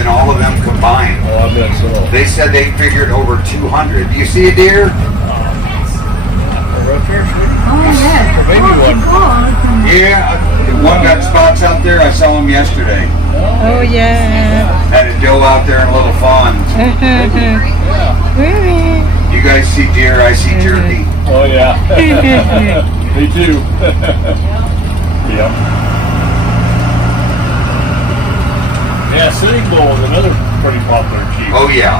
than all of them combined. Oh, I bet so. They said they figured over 200. Do you see a deer? Right there, sweetie. Oh, yeah. Maybe one. Yeah, one got spots out there. I saw him yesterday. Oh, yeah. Had a doe out there and a little fawn. You guys see deer, I see turkey. Oh, yeah. Me too. Yep. Yeah, Sitting Bull is another pretty popular sheep. Oh, yeah.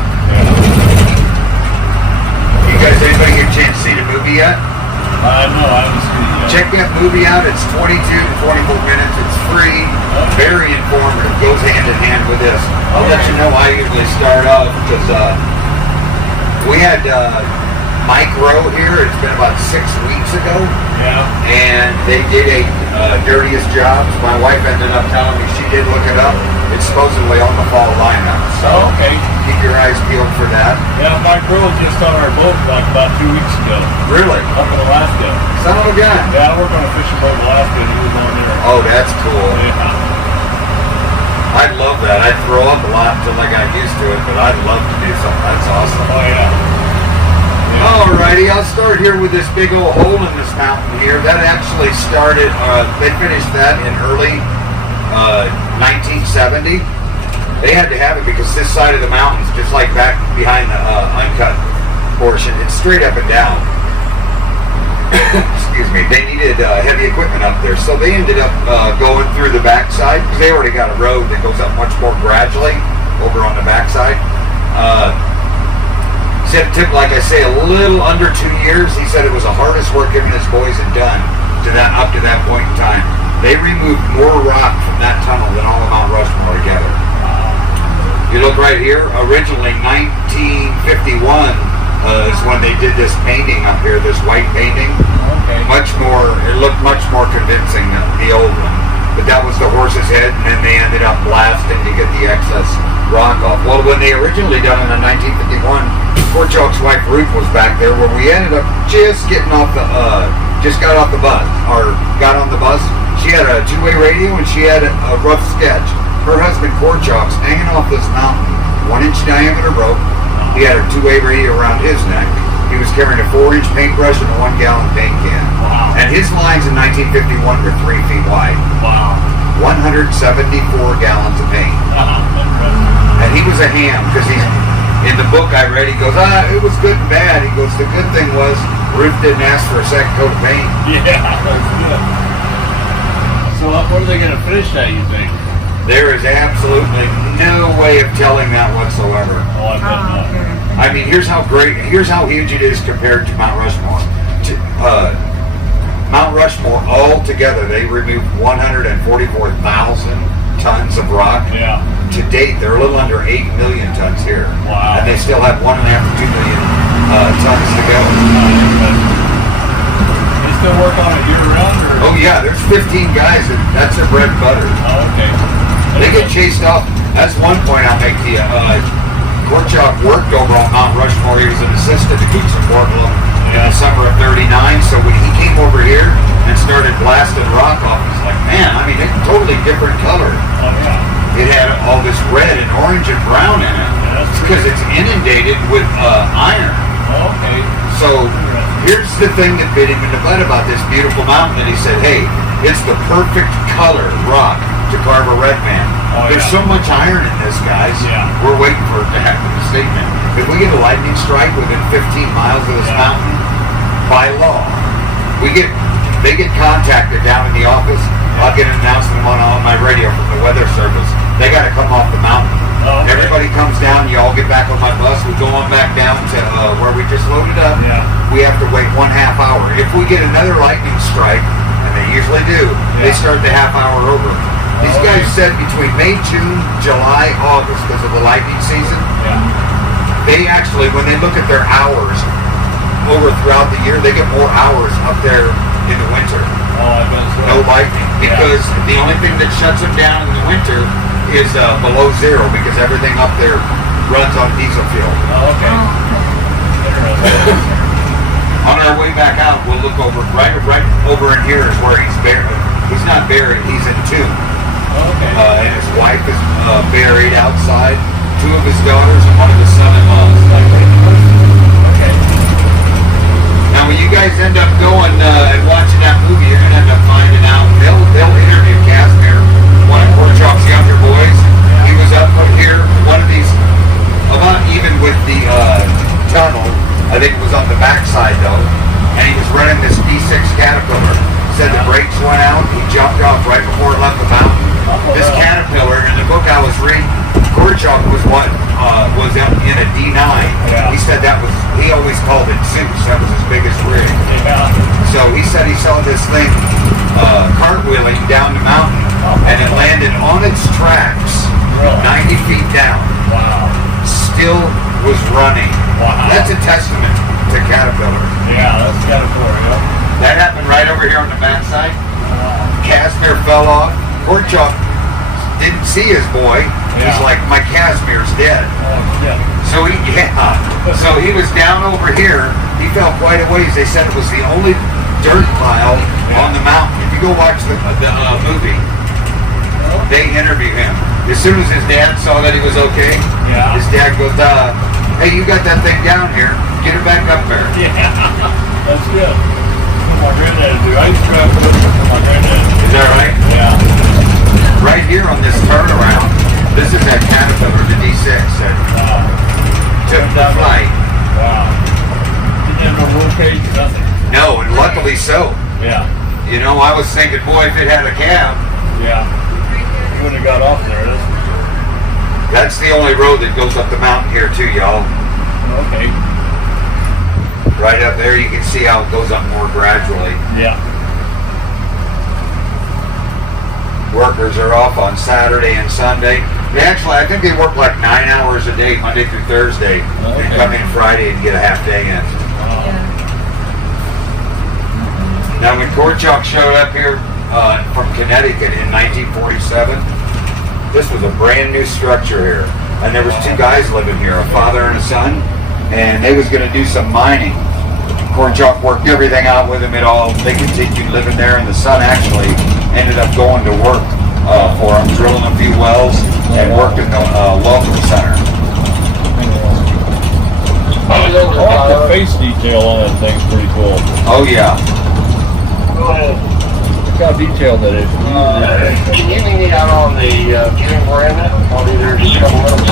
You guys, anybody get a chance to see the movie yet? I know, I haven't seen it yet. Check that movie out. It's 22 to 24 minutes. It's free. Very informative. Goes hand in hand with this. I'll let you know I usually start off because we had Mike Rowe here. It's been about 6 weeks ago. Yeah. And they did a Dirtiest Jobs. My wife ended up telling me she did look it up. It's supposedly on the fall lineup. So okay. Keep your eyes peeled for that. Yeah, Mike Rowe just on our boat like about 2 weeks ago. Really? Up in Alaska. Son of a gun. Yeah, I work on a fishing boat in Alaska and he was on there. Oh, that's cool. Yeah. I'd love that. I'd throw up a lot until I got used to it, but I'd love to do something. That's awesome. Oh, yeah. Alrighty, I'll start here with this big old hole in this mountain here. That actually started, they finished that in early 1970. They had to have it because this side of the mountains, just like back behind the uncut portion, it's straight up and down. Excuse me. They needed heavy equipment up there, so they ended up going through the backside because they already got a road that goes up much more gradually over on the backside. Said it took, like I say, a little under 2 years. He said it was the hardest work him and his boys had done up to that point in time. They removed more rock from that tunnel than all of Mount Rushmore together. You look right here. Originally, 1951 is when they did this painting up here, this white painting. Okay. It looked much more convincing than the old one. But that was the horse's head, and then they ended up blasting to get the excess rock off. Well, when they originally done it in 1951, Korchak's wife Ruth was back there, where we ended up just getting off the, got on the bus. She had a two-way radio and she had a rough sketch. Her husband Korchak's hanging off this mountain, 1-inch diameter rope. He had a two-way radio around his neck. He was carrying a 4-inch paintbrush and a 1-gallon paint can. Wow. And his lines in 1951 were 3 feet wide. Wow. 174 gallons of paint. And he was a ham because in the book I read, he goes, it was good and bad. He goes, the good thing was Ruth didn't ask for a second coat of paint. Yeah, that's good. So what are they going to finish that, you think? There is absolutely no way of telling that whatsoever. Oh, I bet not. I mean, here's how huge it is compared to Mount Rushmore. Mount Rushmore altogether, they removed 144,000 tons of rock. Yeah. To date, they're a little under 8 million tons here. Wow. And they still have 1.5 to 2 million tons to go. They still work on it year-round? Oh yeah, there's 15 guys, and that's their bread and butter. Oh, okay. They get chased off. That's one point I'll make to you. Korchak worked over on Mount Rushmore. He was an assistant to Custer County in the summer of '39. So when he came over here and started blasting rock off, he's like, man, I mean, it's totally different color. Oh, yeah. It had all this red and orange and brown in it because it's inundated with iron. Oh, okay. So here's the thing that bit him in the butt about this beautiful mountain. That he said, hey, it's the perfect color rock to carve a red man. Oh, There's yeah. so much iron in this, guys. Yeah. We're waiting for it to happen. The statement. If we get a lightning strike within 15 miles of this mountain, by law, they get contacted down in the office. I'll get an announcement on my radio from the weather service. They got to come off the mountain. Oh, okay. Everybody comes down. You all get back on my bus. We go on back down to where we just loaded up. Yeah. We have to wait 1/2 hour. If we get another lightning strike, and they usually do, they start the half hour over. These guys said between May, June, July, August, because of the lightning season, they actually, when they look at their hours over throughout the year, they get more hours up there in the winter. Oh, I bet so. No lightning. Because the only thing that shuts them down in the winter is below zero, because everything up there runs on diesel fuel. Oh, okay. Interesting. On our way back out, we'll look over, right over in here is where he's buried. He's not buried, he's entombed. Okay. And his wife is buried outside. 2 of his daughters and 1 of his son-in-laws. Okay. Now, when you guys end up going and watching that movie, you're gonna end up finding out. They'll interview Casimir, one of Korchak's younger boys. He was up here, one of these, about even with the tunnel. I think it was on the backside though, and he was running this D6 Caterpillar. Said the brakes went out. He jumped off right before it left the mountain. This Caterpillar, in the book I was reading, Korchak was what was in a D9. Yeah. He said that was, he always called it Zeus. That was his biggest rig. Yeah. So he said he saw this thing cartwheeling down the mountain, and it landed on its tracks, Really? 90 feet down. Wow. Still was running. Wow. That's a testament to Caterpillar. Yeah, that's got it for you. That happened right over here on the backside. Wow. Casimir fell off. Korchak didn't see his boy. He's Yeah. like, my Casimir's dead. Oh, shit. So he was down over here. He fell quite a ways. They said it was the only dirt pile on the mountain. If you go watch the movie, they interview him. As soon as his dad saw that he was okay, Yeah. his dad goes, hey, you got that thing down here. Get it back up there. Yeah. That's good. My granddad do. I used to drive with my granddad. Is that right? Yeah. Right here on this turnaround, this is that Caterpillar, the D6, that Wow. took the flight. Wow. Didn't have no roll cage, nothing. No, and luckily so. Yeah. You know, I was thinking, boy, if it had a cab, Yeah. You wouldn't have got off there. that's the only road that goes up the mountain here too, y'all. Okay. Right up there, you can see how it goes up more gradually. Yeah. Workers are off on Saturday and Sunday. They actually, I think they work like 9 hours a day, Monday through Thursday, Okay. and come in Friday and get a half day in. Wow. Now, when Korchak showed up here from Connecticut in 1947, this was a brand new structure here, and there was 2 guys living here, a father and a son, and they was going to do some mining. Korchak worked everything out with him at all. They continued living there, and the son actually ended up going to work for him, drilling a few wells, and worked in the welcome center. The face detail on that thing's pretty cool. Oh yeah. Look how detailed that is. Can you lean it out on the viewing veranda? I'll be there just a couple minutes.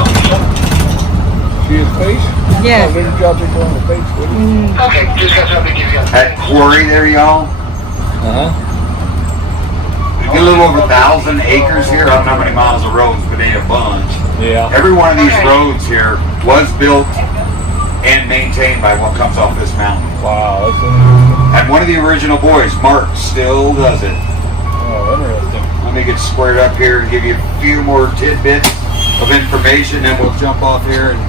See his face? Yeah. Oh, little job they go on the face, would he? Okay, just got something to give you. That quarry there, y'all. Uh-huh. We get a little over 1,000 acres here. I don't know how many miles of roads, but they ain't a bunch. Yeah. Every one of these roads here was built and maintained by what comes off this mountain. Wow, that's interesting. And one of the original boys, Mark, still does it. Oh, interesting. Let me get squared up here and give you a few more tidbits of information, then we'll jump off here and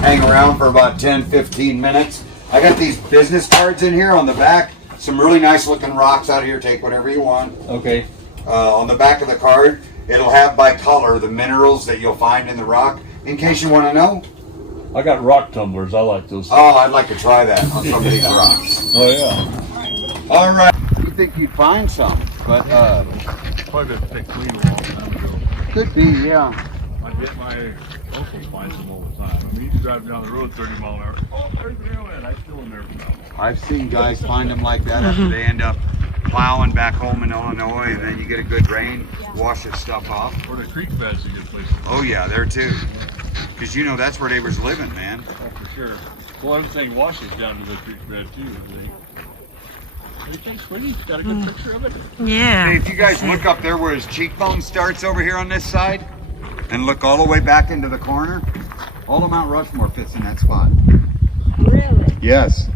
hang around for about 10-15 minutes. I got these business cards in here on the back. Some really nice looking rocks out here. Take whatever you want. Okay. On the back of the card, it'll have by color the minerals that you'll find in the rock, in case you want to know. I got rock tumblers. I like those. Oh, I'd like to try that on some of these rocks. Oh, yeah. All right. You think you'd find some, but Probably to take clean them. could be, yeah. I get my uncle finds them all the time. I mean, he's driving down the road 30 mile an hour. Oh, there's the railhead. I still never found one. I've seen guys find them like that after they end up plowing back home in Illinois, and then you get a good rain, wash this stuff off. Or the creek bed's a good place. Oh yeah, there too. Because you know that's where they was living, man. Oh, for sure. Well, everything washes down to the creek bed too. What do you think, sweetie? Got a good picture of it? Yeah. Hey, if you guys look up there where his cheekbone starts over here on this side, and look all the way back into the corner, all of Mount Rushmore fits in that spot. Really? Yes.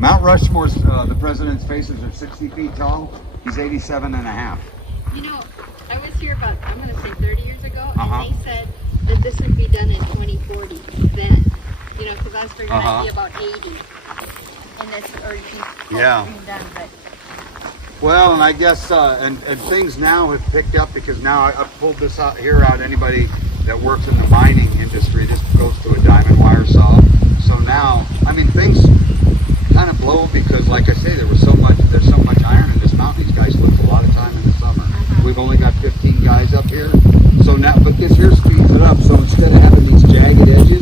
Mount Rushmore's, the president's faces are 60 feet tall. He's 87 and a half. You know, I was here about, I'm going to say 30 years ago, Uh-huh. and they said that this would be done in 2040 then. You know, because I was figuring Uh-huh. I'd be about 80. And this already be Yeah. done, but Well, and I guess, and things now have picked up because now I pulled this out here out. Anybody that works in the mining industry just goes to a diamond wire saw. So now, I mean, things kind of blow because, like I say, there's so much iron in this mountain. These guys live a lot of time in the summer. We've only got 15 So now, but this here speeds it up. So instead of having these jagged edges,